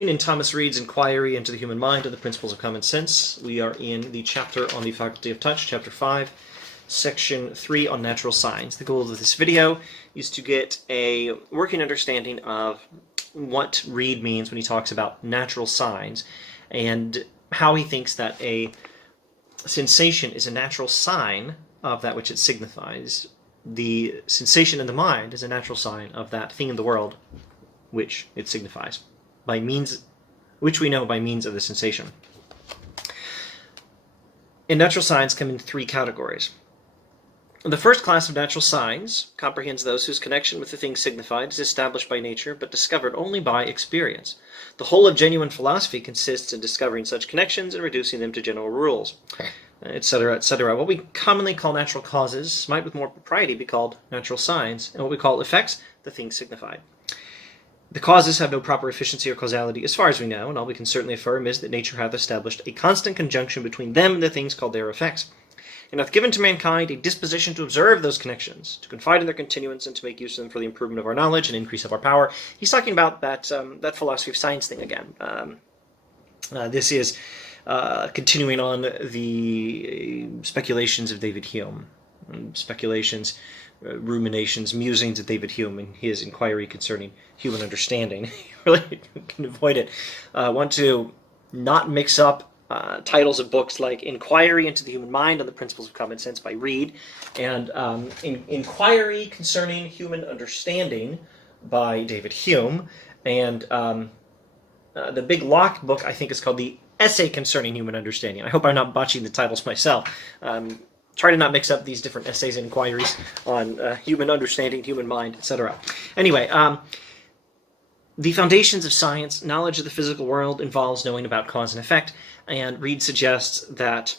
In Thomas Reid's Inquiry into the Human Mind and the Principles of Common Sense, we are in the chapter on the faculty of touch, chapter 5, section 3 on natural signs. The goal of this video is to get a working understanding of what Reid means when he talks about natural signs and how he thinks that a sensation is a natural sign of that which it signifies. The sensation in the mind is a natural sign of that thing in the world which it signifies, which we know by means of the sensation. And natural signs come in three categories. The first class of natural signs comprehends those whose connection with the thing signified is established by nature but discovered only by experience. The whole of genuine philosophy consists in discovering such connections and reducing them to general rules, etc., etc. What we commonly call natural causes might with more propriety be called natural signs, and what we call effects, the thing signified. The causes have no proper efficiency or causality as far as we know, and all we can certainly affirm is that nature hath established a constant conjunction between them and the things called their effects, and hath given to mankind a disposition to observe those connections, to confide in their continuance, and to make use of them for the improvement of our knowledge and increase of our power. He's talking about that philosophy of science thing again. This is continuing on the speculations of David Hume, ruminations, musings of David Hume in his inquiry concerning human understanding. Really can avoid it. Want to not mix up titles of books like Inquiry into the Human Mind and the Principles of Common Sense by Reid, and Inquiry Concerning Human Understanding by David Hume, and the big locked book I think is called The Essay Concerning Human Understanding. I hope I'm not botching the titles myself. Try to not mix up these different essays and inquiries on human understanding, human mind, etc. Anyway, the foundations of science, knowledge of the physical world, involves knowing about cause and effect, and Reid suggests that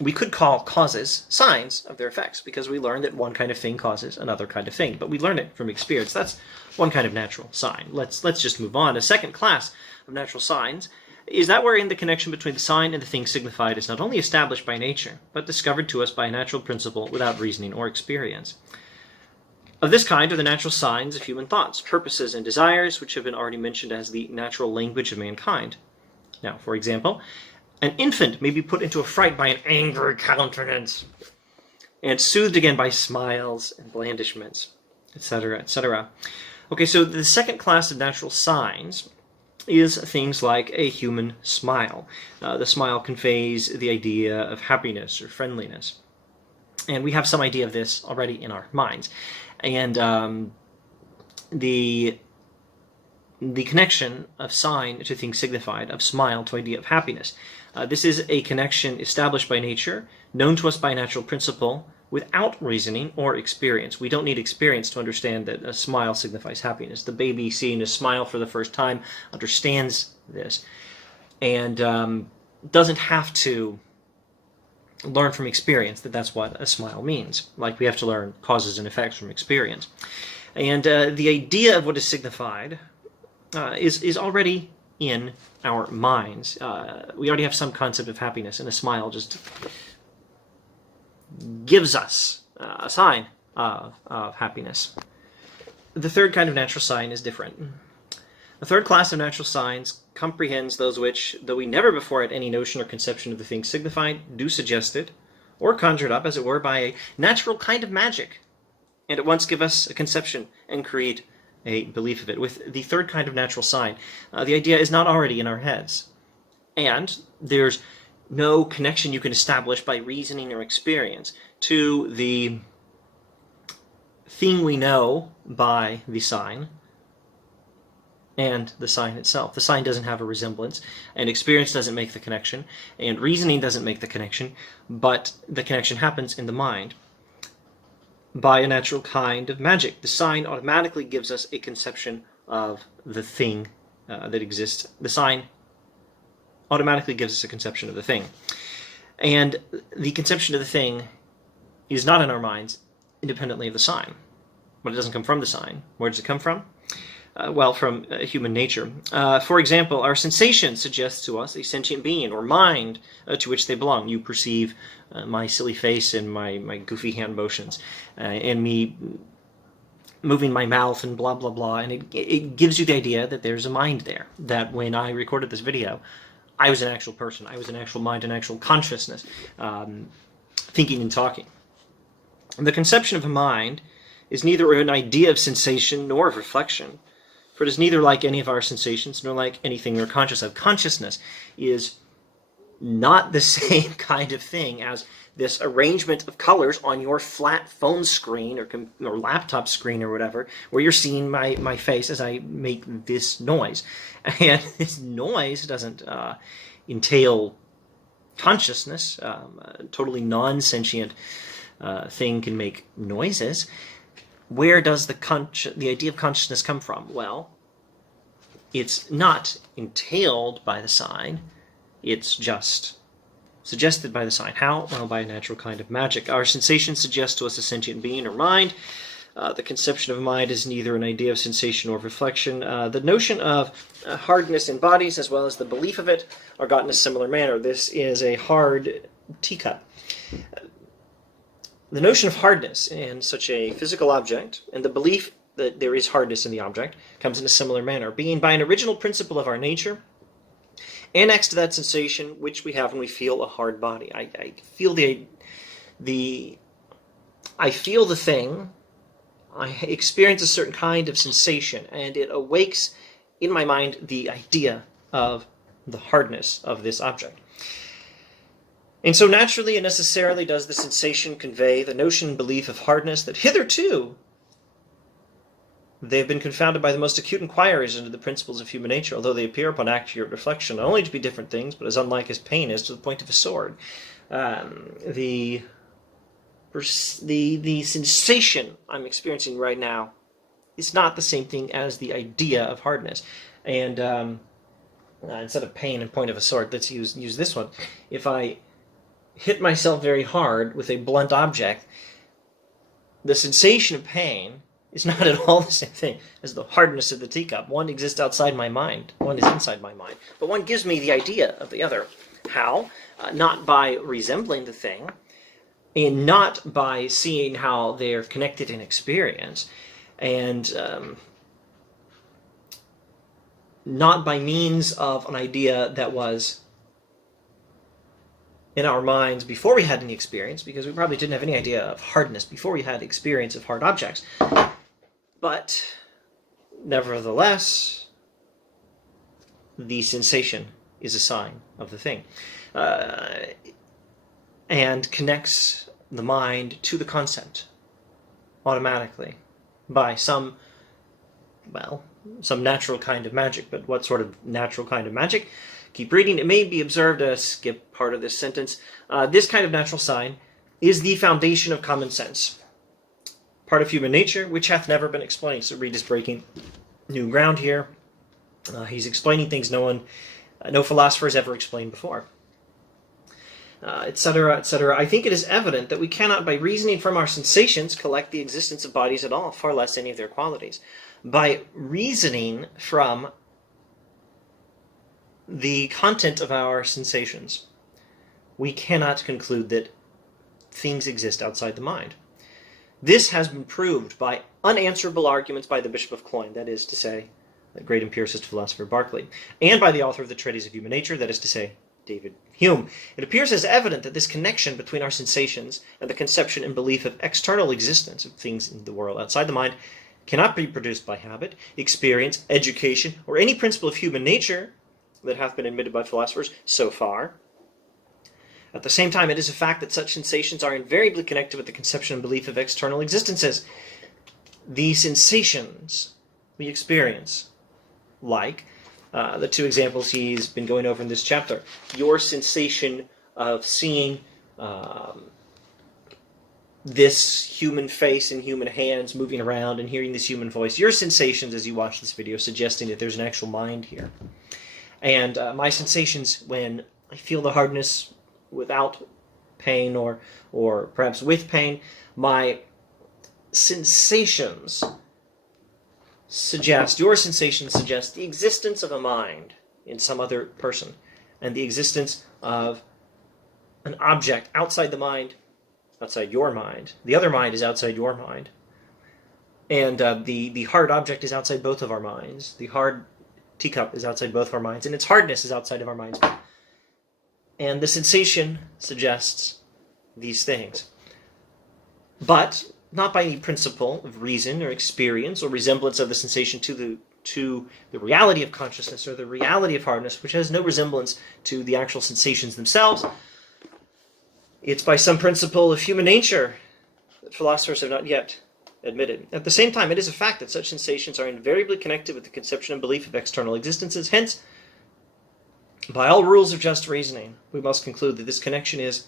we could call causes signs of their effects, because we learn that one kind of thing causes another kind of thing, but we learn it from experience. That's one kind of natural sign. Let's just move on. A second class of natural signs is that wherein the connection between the sign and the thing signified is not only established by nature, but discovered to us by a natural principle without reasoning or experience. Of this kind are the natural signs of human thoughts, purposes, and desires, which have been already mentioned as the natural language of mankind. Now, for example, an infant may be put into a fright by an angry countenance, and soothed again by smiles and blandishments, etc., etc. Okay, so the second class of natural signs is things like a human smile. The smile conveys the idea of happiness or friendliness. And we have some idea of this already in our minds. And the connection of sign to things signified, of smile to idea of happiness. This is a connection established by nature, known to us by a natural principle, without reasoning or experience. We don't need experience to understand that a smile signifies happiness. The baby seeing a smile for the first time understands this, and doesn't have to learn from experience that that's what a smile means, like we have to learn causes and effects from experience. And the idea of what is signified is already in our minds. We already have some concept of happiness, and a smile just gives us a sign of happiness. The third kind of natural sign is different. The third class of natural signs comprehends those which, though we never before had any notion or conception of the thing signified, do suggest it, or conjured up, as it were, by a natural kind of magic, and at once give us a conception and create a belief of it. With the third kind of natural sign, the idea is not already in our heads, and there's no connection you can establish by reasoning or experience to the thing we know by the sign and the sign itself. The sign doesn't have a resemblance, and experience doesn't make the connection, and reasoning doesn't make the connection, but the connection happens in the mind by a natural kind of magic. The sign automatically gives us a conception of the thing that exists. The sign automatically gives us a conception of the thing. And the conception of the thing is not in our minds independently of the sign. But it doesn't come from the sign. Where does it come from? Well, from human nature. For example, our sensations suggest to us a sentient being or mind to which they belong. You perceive my silly face and my goofy hand motions, and me moving my mouth and blah, blah, blah. And it gives you the idea that there's a mind there, that when I recorded this video, I was an actual person. I was an actual mind, an actual consciousness, thinking and talking. And the conception of a mind is neither an idea of sensation nor of reflection, for it is neither like any of our sensations nor like anything we're conscious of. Consciousness is not the same kind of thing as this arrangement of colors on your flat phone screen or laptop screen or whatever, where you're seeing my face as I make this noise. And this noise doesn't entail consciousness. A totally non-sentient thing can make noises. Where does the idea of consciousness come from? Well, it's not entailed by the sign. It's just suggested by the sign. How? Well, by a natural kind of magic. Our sensations suggest to us a sentient being or mind. The conception of a mind is neither an idea of sensation or reflection. The notion of hardness in bodies, as well as the belief of it, are got in a similar manner. This is a hard teacup. The notion of hardness in such a physical object, and the belief that there is hardness in the object, comes in a similar manner, being by an original principle of our nature, annexed to that sensation which we have when we feel a hard body. I feel I feel the thing. I experience a certain kind of sensation, and it awakes in my mind the idea of the hardness of this object. And so naturally and necessarily does the sensation convey the notion and belief of hardness that hitherto they have been confounded by the most acute inquiries into the principles of human nature, although they appear upon accurate reflection not only to be different things, but as unlike as pain is to the point of a sword. The sensation I'm experiencing right now is not the same thing as the idea of hardness. And instead of pain and point of a sword, let's use this one. If I hit myself very hard with a blunt object, the sensation of pain is not at all the same thing as the hardness of the teacup. One exists outside my mind. One is inside my mind. But one gives me the idea of the other. How? Not by resembling the thing, and not by seeing how they're connected in experience, and not by means of an idea that was in our minds before we had any experience, because we probably didn't have any idea of hardness before we had experience of hard objects. But nevertheless, the sensation is a sign of the thing, and connects the mind to the concept automatically by some natural kind of magic. But what sort of natural kind of magic? Keep reading. It may be observed, skip part of this sentence, this kind of natural sign is the foundation of common sense, part of human nature, which hath never been explained. So Reid is breaking new ground here. He's explaining things no philosopher has ever explained before, etc., etc. I think it is evident that we cannot, by reasoning from our sensations, collect the existence of bodies at all, far less any of their qualities. By reasoning from the content of our sensations, we cannot conclude that things exist outside the mind. This has been proved by unanswerable arguments by the Bishop of Cloyne, that is to say, the great empiricist philosopher Berkeley, and by the author of the Treatise of Human Nature, that is to say, David Hume. It appears as evident that this connection between our sensations and the conception and belief of external existence of things in the world outside the mind cannot be produced by habit, experience, education, or any principle of human nature that hath been admitted by philosophers so far. At the same time, it is a fact that such sensations are invariably connected with the conception and belief of external existences. The sensations we experience, like the two examples he's been going over in this chapter, your sensation of seeing this human face and human hands moving around and hearing this human voice, your sensations as you watch this video suggesting that there's an actual mind here. And my sensations when I feel the hardness without pain or perhaps with pain, my sensations suggest, your sensations suggest the existence of a mind in some other person and the existence of an object outside the mind, outside your mind. The other mind is outside your mind. And the hard object is outside both of our minds. The hard teacup is outside both of our minds, and its hardness is outside of our minds. And the sensation suggests these things. But not by any principle of reason or experience or resemblance of the sensation to the reality of consciousness or the reality of hardness, which has no resemblance to the actual sensations themselves. It's by some principle of human nature that philosophers have not yet admitted. At the same time, it is a fact that such sensations are invariably connected with the conception and belief of external existences. Hence, by all rules of just reasoning, we must conclude that this connection is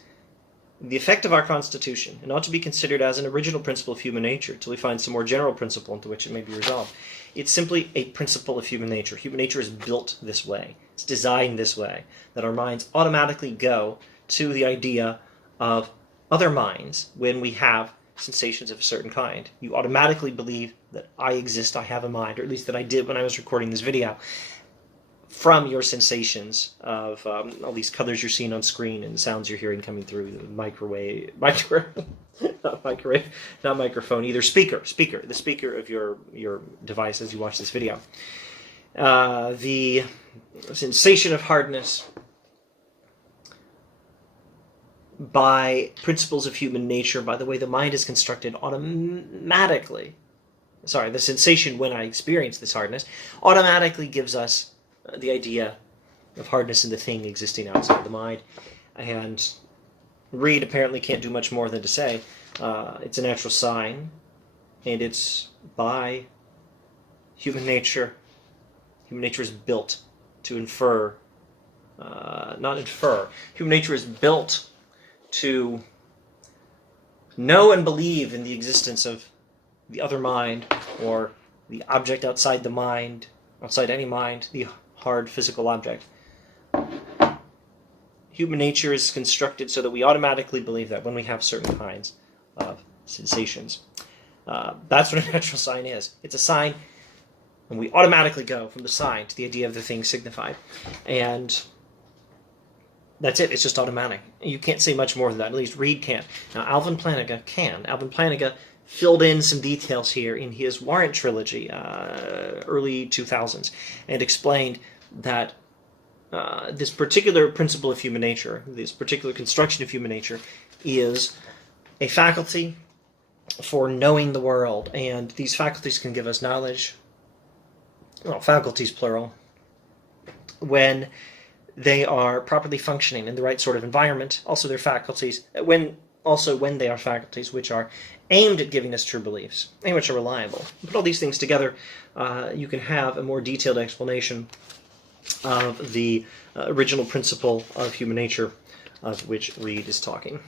the effect of our constitution, and ought to be considered as an original principle of human nature till we find some more general principle into which it may be resolved. It's simply a principle of human nature. Human nature is built this way. It's designed this way, that our minds automatically go to the idea of other minds when we have sensations of a certain kind. You automatically believe that I exist, I have a mind, or at least that I did when I was recording this video, from your sensations of all these colors you're seeing on screen and the sounds you're hearing coming through the not microphone, either the speaker of your device as you watch this video. The sensation of hardness by principles of human nature, by the way the mind is constructed, automatically, the sensation when I experience this hardness, automatically gives us the idea of hardness in the thing existing outside the mind. And Reid apparently can't do much more than to say it's a natural sign, and it's by human nature. Human nature is built to infer, not infer. Human nature is built to know and believe in the existence of the other mind, or the object outside the mind, outside any mind, the hard physical object. Human nature is constructed so that we automatically believe that when we have certain kinds of sensations. That's what a natural sign is. It's a sign, and we automatically go from the sign to the idea of the thing signified. And that's it. It's just automatic. You can't say much more than that. At least Reid can't. Now, Alvin Plantinga can. Alvin Plantinga filled in some details here in his Warrant trilogy, early 2000s, and explained that this particular principle of human nature, this particular construction of human nature, is a faculty for knowing the world, and these faculties can give us knowledge, faculties plural, when they are properly functioning in the right sort of environment. Also, they're faculties when they are faculties which are aimed at giving us true beliefs and which are reliable. You put all these things together, you can have a more detailed explanation of the original principle of human nature of which Reid is talking.